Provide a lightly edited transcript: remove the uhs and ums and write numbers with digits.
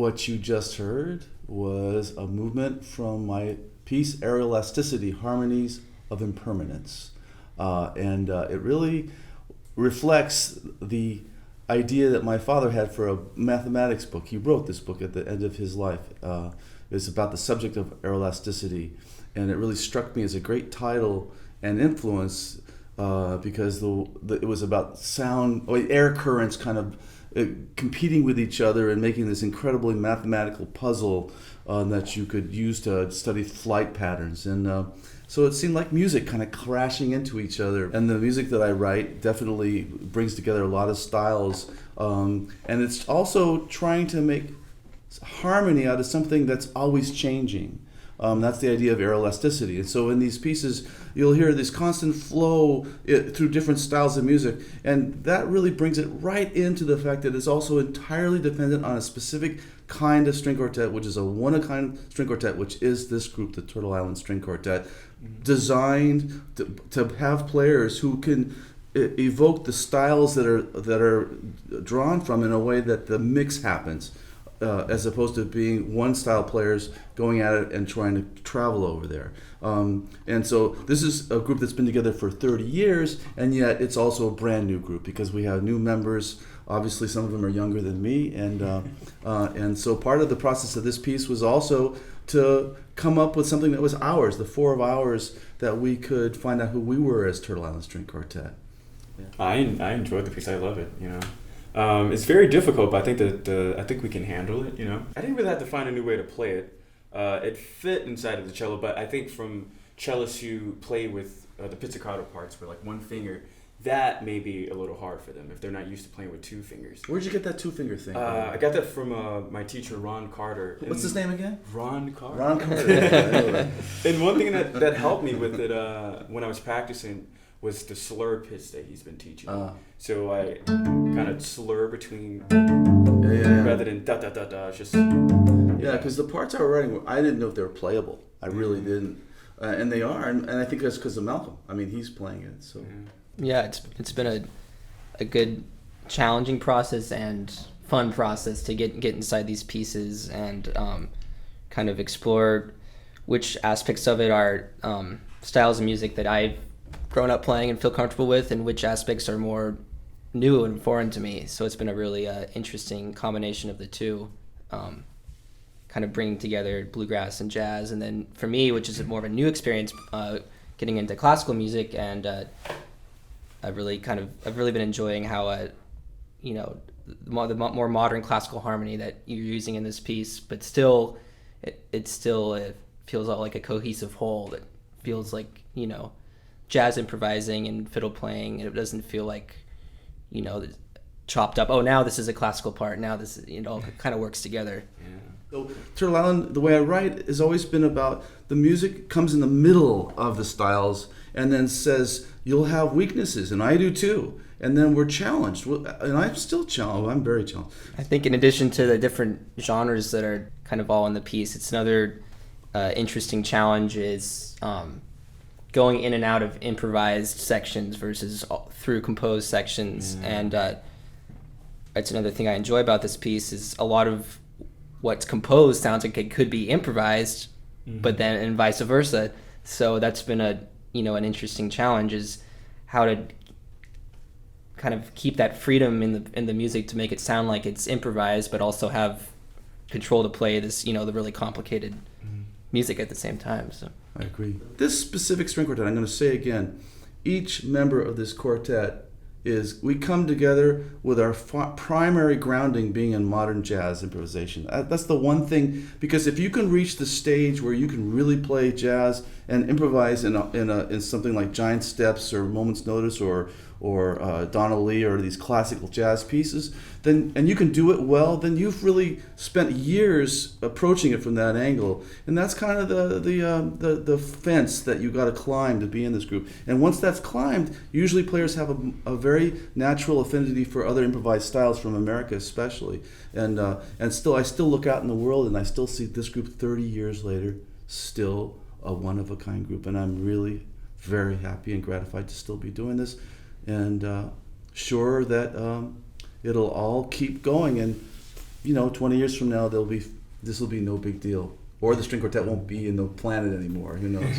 what you just heard was a movement from my piece Aeroelasticity, Harmonies of Impermanence. And it really reflects the idea that my father had for a mathematics book. He wrote this book at the end of his life. It's about the subject of aeroelasticity, and it really struck me as a great title and influence because it was about sound, air currents kind of competing with each other and making this incredibly mathematical puzzle that you could use to study flight patterns. And so it seemed like music kind of crashing into each other. And the music that I write definitely brings together a lot of styles. And it's also trying to make harmony out of something that's always changing. That's the idea of aeroelasticity. And so in these pieces, you'll hear this constant flow through different styles of music. And that really brings it right into the fact that it's also entirely dependent on a specific kind of string quartet, which is a one-of-a-kind string quartet, which is this group, the Turtle Island String Quartet, designed to have players who can evoke the styles that are drawn from in a way that the mix happens. As opposed to being one-style players going at it and trying to travel over there. And so this is a group that's been together for 30 years, and yet it's also a brand new group because we have new members. Obviously, some of them are younger than me, and so part of the process of this piece was also to come up with something that was ours, the four of ours, that we could find out who we were as Turtle Island String Quartet. Yeah. I enjoyed the piece. I love it. It's very difficult, but I think that I think we can handle it. I didn't really have to find a new way to play it. It fit inside of the cello, but I think from cellists who play with the pizzicato parts with like one finger, that may be a little hard for them if they're not used to playing with two fingers. Where'd you get that two-finger thing? I got that from my teacher, Ron Carter. What's his name again? Ron Carter. Ron Carter. And one thing that helped me with it when I was practicing was the slur pitch that he's been teaching. So I kind of slur between rather than da da da da. It's just because the parts I was writing, I didn't know if they were playable. I really didn't, and they are, and I think that's because of Malcolm. I mean, he's playing it, so. Yeah, it's been a good, challenging process and fun process to get inside these pieces and kind of explore which aspects of it are styles of music that I've grown up playing and feel comfortable with, and which aspects are more new and foreign to me. So it's been a really interesting combination of the two, kind of bringing together bluegrass and jazz. And then for me, which is more of a new experience, getting into classical music, and I've really been enjoying how the more modern classical harmony that you're using in this piece, but still it feels like a cohesive whole that feels like jazz improvising and fiddle playing, and it doesn't feel like chopped up. Oh, now this is a classical part. Now this all kind of works together. Yeah. So Turtle Island, the way I write, has always been about the music comes in the middle of the styles and then says you'll have weaknesses, and I do too. And then we're challenged, and I'm still challenged. I'm very challenged. I think in addition to the different genres that are kind of all in the piece, it's another interesting challenge is going in and out of improvised sections versus through composed sections. And that's another thing I enjoy about this piece is a lot of what's composed sounds like it could be improvised, but then and vice versa. So that's been an interesting challenge is how to kind of keep that freedom in the music to make it sound like it's improvised, but also have control to play this the really complicated music at the same time. So I agree. This specific string quartet, I'm going to say again, each member of this quartet we come together with our primary grounding being in modern jazz improvisation. That's the one thing, because if you can reach the stage where you can really play jazz and improvise in something like Giant Steps or Moment's Notice or Donna Lee or these classical jazz pieces, and you can do it well, then you've really spent years approaching it from that angle. And that's kind of the fence that you got to climb to be in this group. And once that's climbed, usually players have a very natural affinity for other improvised styles from America especially. And I still look out in the world and I still see this group 30 years later still a one-of-a-kind group. And I'm really very happy and gratified to still be doing this. And sure that it'll all keep going, and 20 years from now, this will be no big deal, or the string quartet won't be in the planet anymore. Who knows?